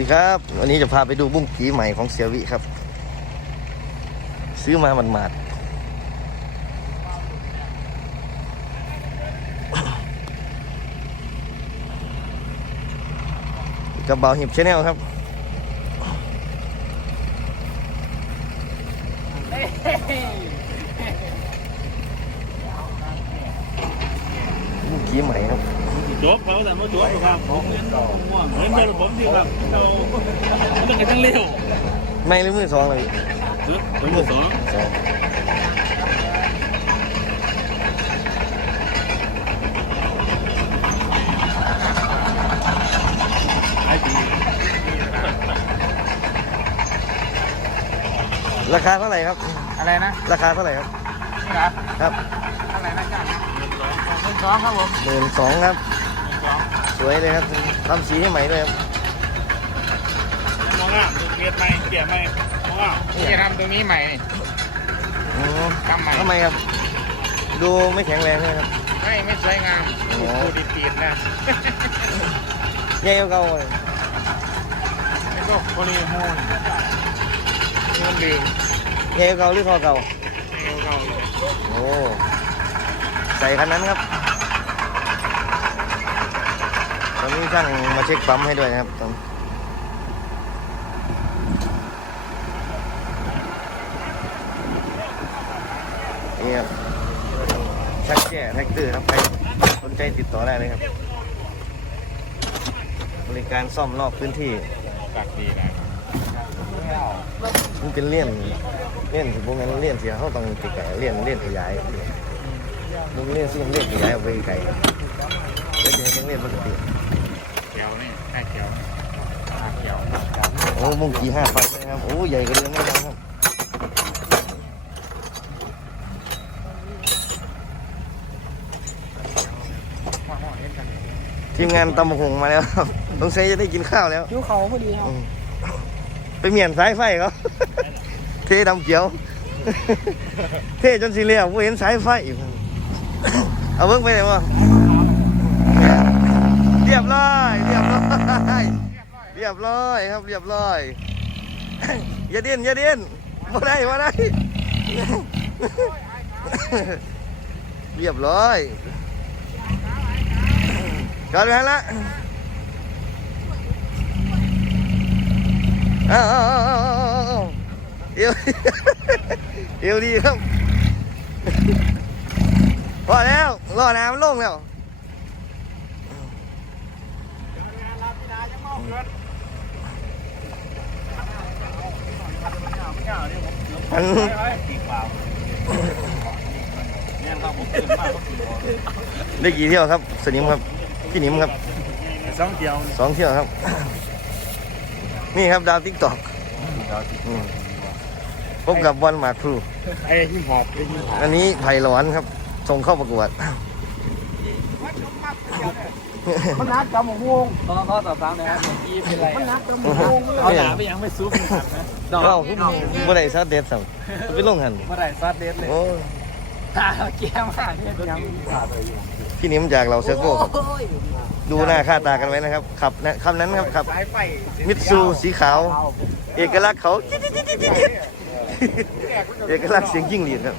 ดีครับ วันนี้จะพาไปดูบุ้งกีใหม่ของเสียวิครับ ซื้อมาหมาดๆกระเบาหิบชแนลครับบุ้งกีใหม่ครับ จบเขาแต่เมื่อจบครับผมเงินม่วงเหมือนเดิมผมที่แบบเราไม่ต้องกันทั้งเร็วไม่หรือมือสองเลยเออผมมือสองสองไอ้ปีราคาเท่าไหร่ครับ อะไรนะ ราคาเท่าไหร่ครับนี่เหรอครับ อะไรนะจ๊ะหนึ่งสองครับผมหมื่นสองครับหนึ่ง สองสวยเลยครับทำสีให้ใหม่ด้วยครับมองอะเกียร์ไม่เกียร์ไม่มองอะที่ทำตรงนี้ใหม่นี่อืมทำใหม่ทำไมครับ ดูไม่แข็งแรงใช่ไหมครับไม่ไม่สวยงามโอ้ดูดีตีดนะใหญ่กว่าเก่าเลยไม่ก็โพลีโมนมูนลืมใหญ่กว่าเก่าหรือพอเก่าไม่เก่าโอ้ใส่คันนั้นครับ ตอนนี้ช่างมาเช็คปั๊มให้ด้วยนะครับตอนนี่ครับช่างแก้แท็กเตอร์ครับใครสนใจติดต่อได้เลยครับ บริการซ่อมนอกพื้นที่ปากดีนะมันเป็นเลี่ยนเลี่ยนถึงพวกนั้นเลี่ยนเสียเขาต้องติดไก่เลี่ยนเลี่ยนขยายมึงเลี่ยนซึ่งเลี่ยนขยายออกไปไกลแล้วจะให้ต้องเลี่ยนปกติเขี ยวนี่แค่เขียวอ่าเขียวโอ้มุงกี่ห้าไฟนะครับ โอ้ใหญ่กว่าเดิมแน่นอนครับทีมงานตำบักหงมาแล้วครับต้องใช้จะได้กินข้าวแล้วยูเขาพอดีครับอืมไปเมียนสายไฟเขาเทดำเขียว เทจนสีเหลี่ยมเห็นสายไฟอยู่เอาเบิ้งไปไหนวะเรี ยบร้อยเรียบร้อยเรียบร้อยครับเรียบร้อยอย่าเด่นอย่าเด่นมาได้มาได้เรียบร้อยจอดไว้ละอ้าวอ้าวอ้าวอ้าวอ้าวเอวเอวดีครับพอแล้วรอน้ำลงแล้ว อัน เนี่ยครับผมตื่นมากก็คือได้กี่เที่ยวครับ สนิมครับพี่หนิมครับสองเดียวสองเที่ยวครับ นี่ครับดาวทิกตอกพบกับบอลหมากพลูไอ้ที่หอบไอ้ที่หอบอันนี้ไผ่ร้อนครับส่งเข้าประกวด มันนัดกับหมวงข้อข้อต่อสามนะครับยี่เป็นไรมันนัดกับหมวงเขาด่าไปยังไม่ซุปนะดอกเราไม่ได้ซัดเด็ดสั่งไปลงหันเมื่อไหร่ซัดเด็ดเลยโอ้ตาเกี้ยมากเนี่ยยังพี่หนิมจากเราเซโก้ครับดูหน้าค่าตากันไว้นะครับขับนะคำนั้นครับขับสายไฟมิตซูสีขาว เอกลักษณ์เขาเอกลักษณ์เสียงยิ่งหรีดครับ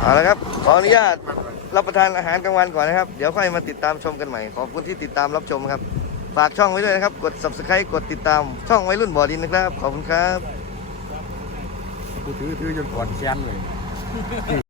เอาละครับ ขออนุญาตรับประทานอาหารกลางวันก่อนนะครับ เดี๋ยวค่อยมาติดตามชมกันใหม่ ขอบคุณที่ติดตามรับชมครับ ฝากช่องไว้ด้วยนะครับ กด subscribe กดติดตามช่องไว้รุ่นบ่อดินนะครับ ขอบคุณครับ กูถือถือจนก่อนแชนเลย